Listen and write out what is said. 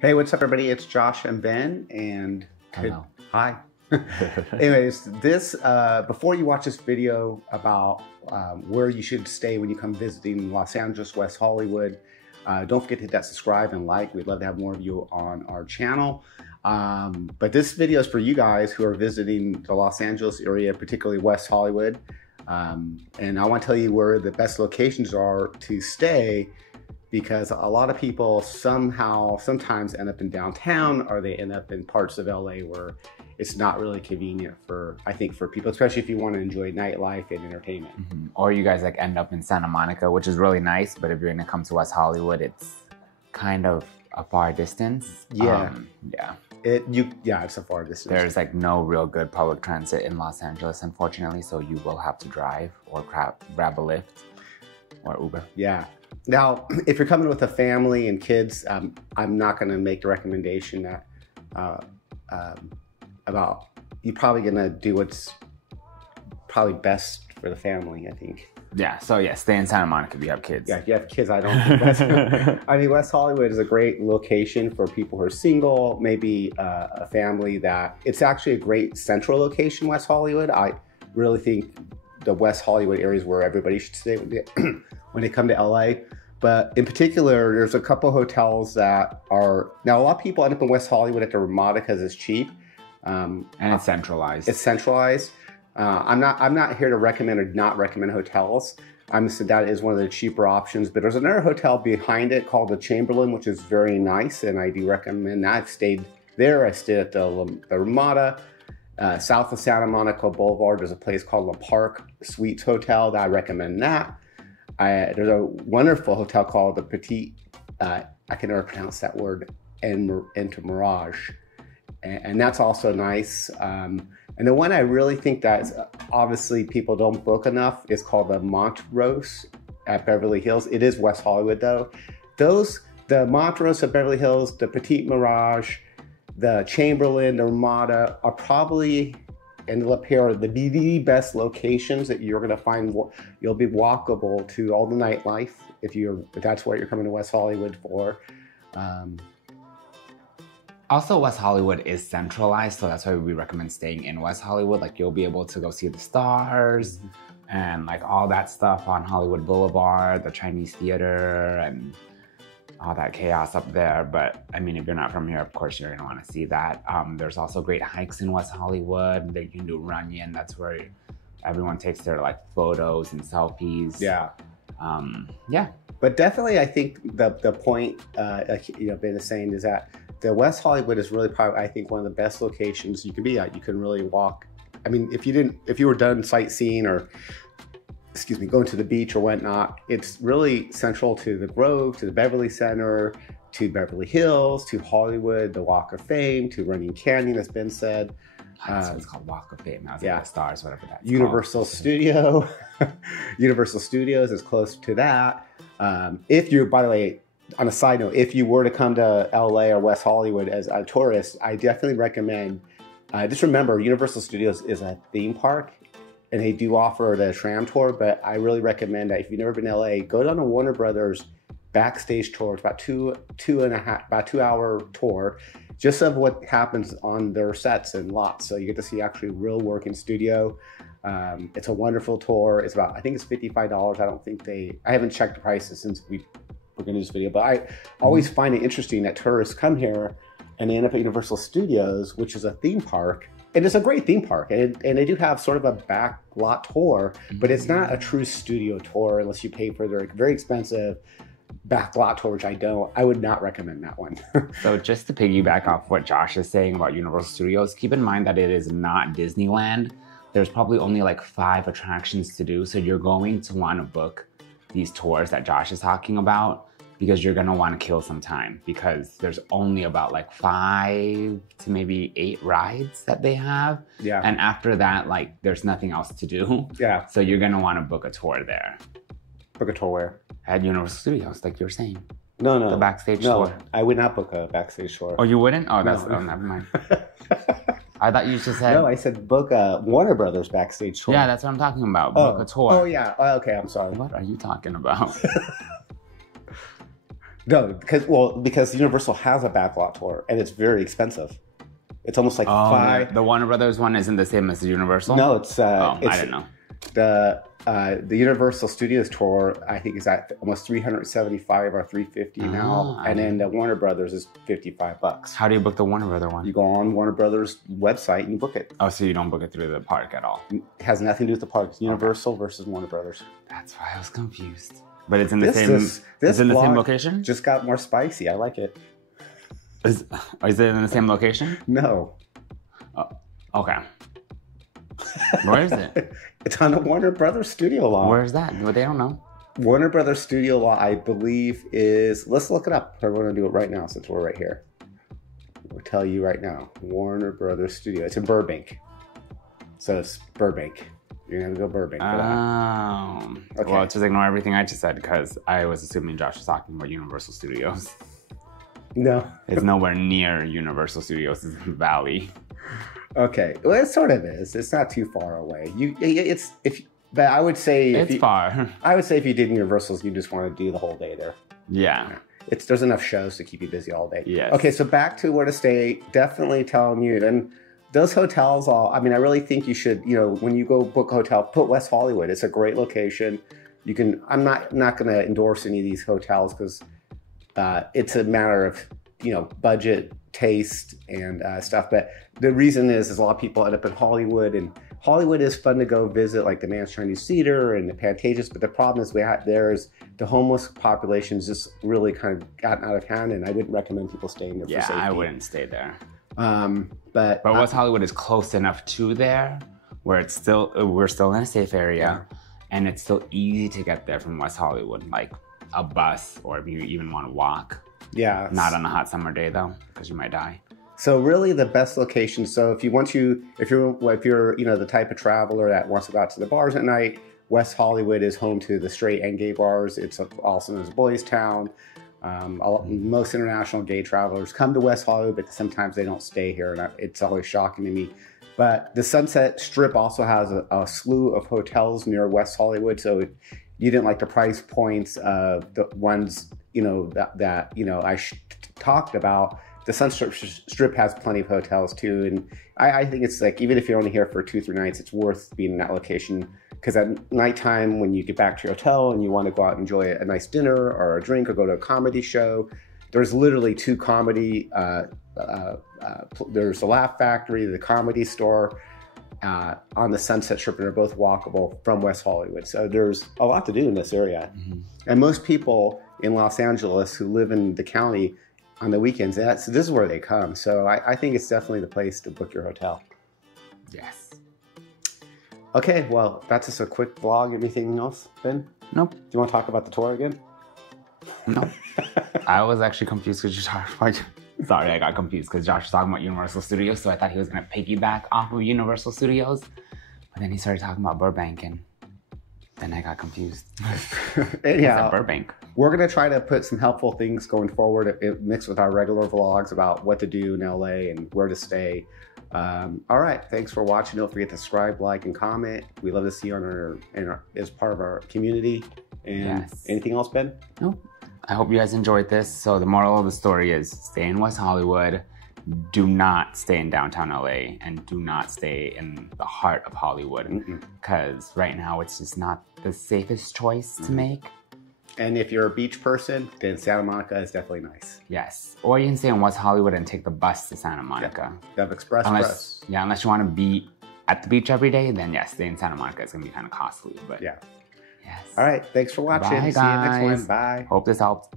Hey, what's up, everybody? It's Josh and Ben, and Hello. Hi. Anyways, this before you watch this video about where you should stay when you come visiting Los Angeles, West Hollywood, don't forget to hit that subscribe and like. We'd love to have more of you on our channel. But this video is for you guys who are visiting the Los Angeles area, particularly West Hollywood. And I want to tell you where the best locations are to stay, because a lot of people sometimes end up in downtown, or they end up in parts of LA where it's not really convenient for people, especially if you want to enjoy nightlife and entertainment. Mm-hmm. Or you guys like end up in Santa Monica, which is really nice, but if you're gonna come to West Hollywood, it's kind of a far distance. Yeah. It's a far distance. There's like no real good public transit in Los Angeles, unfortunately, so you will have to drive or grab a Lyft or Uber. Yeah. Now, if you're coming with a family and kids, I'm not going to make the recommendation that about you're probably going to do what's probably best for the family, I think. Yeah, so yeah, stay in Santa Monica if you have kids. Yeah, if you have kids, I don't think West Hollywood is a great location for people who are single, maybe a family that, it's actually a great central location, West Hollywood. I really think the West Hollywood area is where everybody should stay when they come to LA. But in particular, there's a couple hotels that are, now a lot of people end up in West Hollywood at the Ramada because it's cheap. And it's centralized. It's centralized. I'm not here to recommend or not recommend hotels. That is one of the cheaper options, but there's another hotel behind it called the Chamberlain, which is very nice, and I do recommend that. I've stayed there. I stayed at the Ramada. South of Santa Monica Boulevard, there's a place called the Parc Suites Hotel that I recommend that. There's a wonderful hotel called the Petit, I can never pronounce that word, Ermitage, and that's also nice. And the one I really think that obviously people don't book enough is called the Montrose at Beverly Hills. It is West Hollywood though. The Montrose at Beverly Hills, the Petit Mirage, the Chamberlain, the Ramada are probably, and the best locations that you're going to find. You'll be walkable to all the nightlife if that's what you're coming to West Hollywood for. Also, West Hollywood is centralized, so that's why we recommend staying in West Hollywood. Like, you'll be able to go see the stars and like all that stuff on Hollywood Boulevard, the Chinese Theater, and all that chaos up there. But I mean, if you're not from here, of course you're gonna want to see that. There's also great hikes in West Hollywood. They can do Runyon. That's where everyone takes their like photos and selfies. Yeah. Yeah. But definitely, I think the point, like Ben is saying, is that the West Hollywood is really probably, I think, one of the best locations you can be at. You can really walk. I mean, if you were done sightseeing or, going to the beach or whatnot, it's really central to the Grove, to the Beverly Center, to Beverly Hills, to Hollywood, the Walk of Fame, to Runyon Canyon, as Ben said. So it's called Walk of Fame. Yeah. Like the stars, whatever that's Universal called. Studio. Universal Studios is close to that. If you're, by the way, on a side note, if you were to come to LA or West Hollywood as a tourist, I definitely recommend, just remember, Universal Studios is a theme park, and they do offer the tram tour, but I really recommend that if you've never been to LA, go down to Warner Brothers Backstage tour. It's about 2.5 tour, just of what happens on their sets and lots. So you get to see actually real work in studio. It's a wonderful tour. It's about, I think it's $55. I haven't checked the prices since we're going to do this video, but I always find it interesting that tourists come here and they end up at Universal Studios, which is a theme park. And it's a great theme park, and they do have sort of a back lot tour, but it's not a true studio tour unless you pay for their very expensive back lot tour, which I would not recommend that one. So just to piggyback off what Josh is saying about Universal Studios, keep in mind that it is not Disneyland. There's probably only like 5 attractions to do, so you're going to want to book these tours that Josh is talking about, because you're gonna want to kill some time, because there's only about like 5 to maybe 8 rides that they have. Yeah. And after that, like there's nothing else to do. Yeah. So you're gonna want to book a tour there. Book a tour where? At Universal Studios, like you were saying. No. The Backstage tour. I would not book a Backstage tour. Oh, you wouldn't? Oh, that's, No. oh, never mind. I thought you just said. No, I said book a Warner Brothers Backstage tour. Yeah, that's what I'm talking about. Book a tour. Oh, yeah. Okay, I'm sorry. What are you talking about? No, because Universal has a backlot tour and it's very expensive. It's almost like The Warner Brothers one isn't the same as the Universal? No, it's I didn't know. The Universal Studios tour, I think, is at almost $375 or $350 now, and then the Warner Brothers is $55. How do you book the Warner Brothers one? You go on Warner Brothers website and you book it. Oh, so you don't book it through the park at all? It has nothing to do with the park. It's Universal versus Warner Brothers. That's why I was confused. But it's in the same. Is it in the same location? Just got more spicy. I like it. Is it in the same location? No. Oh, okay. Where is it? It's on the Warner Brothers studio lot. Where is that? Well, they don't know. Warner Brothers studio lot, I believe, is... Let's look it up. We're going to do it right now since we're right here. We'll tell you right now. Warner Brothers studio. It's in Burbank. So it's Burbank. You're going to go Burbank for that. Okay. Well, just ignore everything I just said because I was assuming Josh was talking about Universal Studios. No. It's nowhere near Universal Studios. It's in the Valley. Okay. Well, it sort of is. It's not too far away. But I would say... It's far. I would say if you did Universals, you just want to do the whole day there. Yeah. There's enough shows to keep you busy all day. Yes. Okay, so back to where to stay. Definitely telling you. And those hotels, I really think you should, when you go book a hotel, put West Hollywood. It's a great location. You can... I'm not going to endorse any of these hotels because it's a matter of, budget, taste, and stuff. But the reason is a lot of people end up in Hollywood, and Hollywood is fun to go visit, like the Man's Chinese Theater and the Pantages. But the problem is the homeless population's just really kind of gotten out of hand, and I wouldn't recommend people staying there for safety. Yeah, I wouldn't stay there. But West Hollywood is close enough to there where we're still in a safe area, and it's still easy to get there from West Hollywood, like a bus, or if you even want to walk. Yeah. Not on a hot summer day though, because you might die. So really the best location. So if you're the type of traveler that wants to go out to the bars at night, West Hollywood is home to the straight and gay bars. It's also known as Boys Town. Most international gay travelers come to West Hollywood, but sometimes they don't stay here, and it's always shocking to me. But the Sunset Strip also has a slew of hotels near West Hollywood. So if you didn't like the price points of the ones I talked about, the Sunset Strip has plenty of hotels too. And I think it's like, even if you're only here for 2-3 nights, it's worth being in that location. Because at nighttime, when you get back to your hotel and you want to go out and enjoy a nice dinner or a drink or go to a comedy show, there's literally 2 comedy, there's the Laugh Factory, the Comedy Store on the Sunset Strip, and they're both walkable from West Hollywood. So there's a lot to do in this area. Mm-hmm. And most people in Los Angeles who live in the county on the weekends, this is where they come. So I think it's definitely the place to book your hotel. Yes. Okay, well, that's just a quick vlog. Anything else, Ben? Nope. Do you want to talk about the tour again? No. I was actually confused because you talked about... Sorry, I got confused because Josh was talking about Universal Studios, so I thought he was going to piggyback off of Universal Studios. But then he started talking about Burbank, and then I got confused. Anyhow, Burbank. We're going to try to put some helpful things going forward, mixed with our regular vlogs about what to do in LA and where to stay. All right, thanks for watching. Don't forget to subscribe, like, and comment. We love to see you as part of our community. And yes. Anything else, Ben? Nope. I hope you guys enjoyed this. So the moral of the story is stay in West Hollywood. Do not stay in downtown LA, and do not stay in the heart of Hollywood, because right now it's just not the safest choice to make. And if you're a beach person, then Santa Monica is definitely nice. Yes. Or you can stay in West Hollywood and take the bus to Santa Monica. Yeah. You have express bus. Yeah, unless you want to be at the beach every day, then yes, stay in Santa Monica. It's going to be kind of costly, but yeah. Yes. All right. Thanks for watching. Bye, See you next one. Bye. Hope this helped.